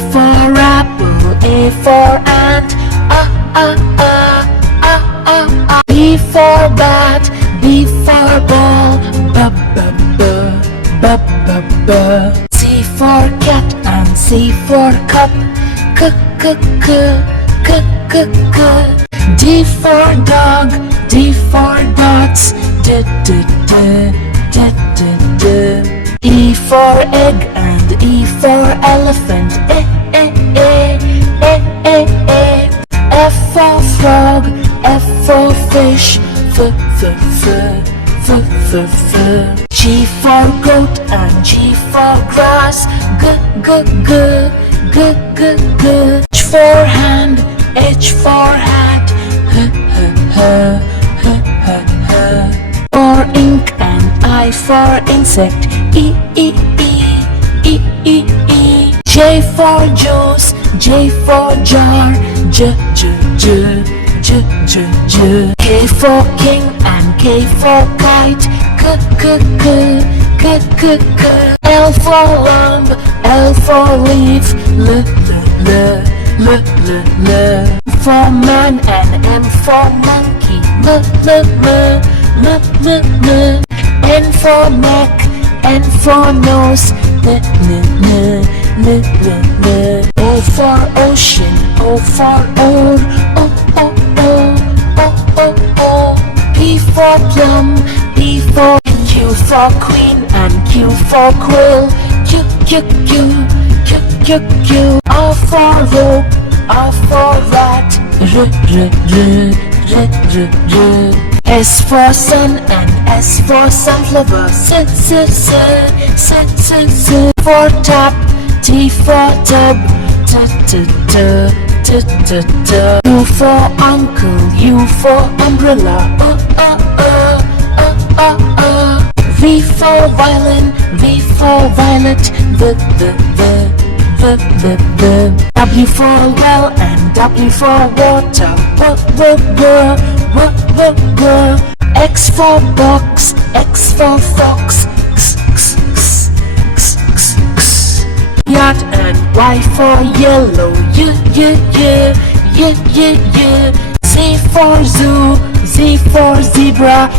for apple, A for ant, B for bat, B for ball, C for cat and C for cup, D for dog, D for dots, E for egg and E for elephant, F for frog, F for fish, G for goat and G for grass, H for hand, H for hat, for ink and I for insect, J for juice, J for jar, K for king and K for kite, L for lamb, L for leaf, for man and M for monkey, N for neck, N for nose, O for ocean, O for oar, P for plum, P for Q for queen and Q for quill, R for rope, R for rat, S for sun and S for sunflower, for tap, T for tub, U for uncle, U for umbrella, V for violin, V for violet, W for well and W for water, X for box, X for fox, yacht and Y for yellow, Z for zoo, Z for zebra,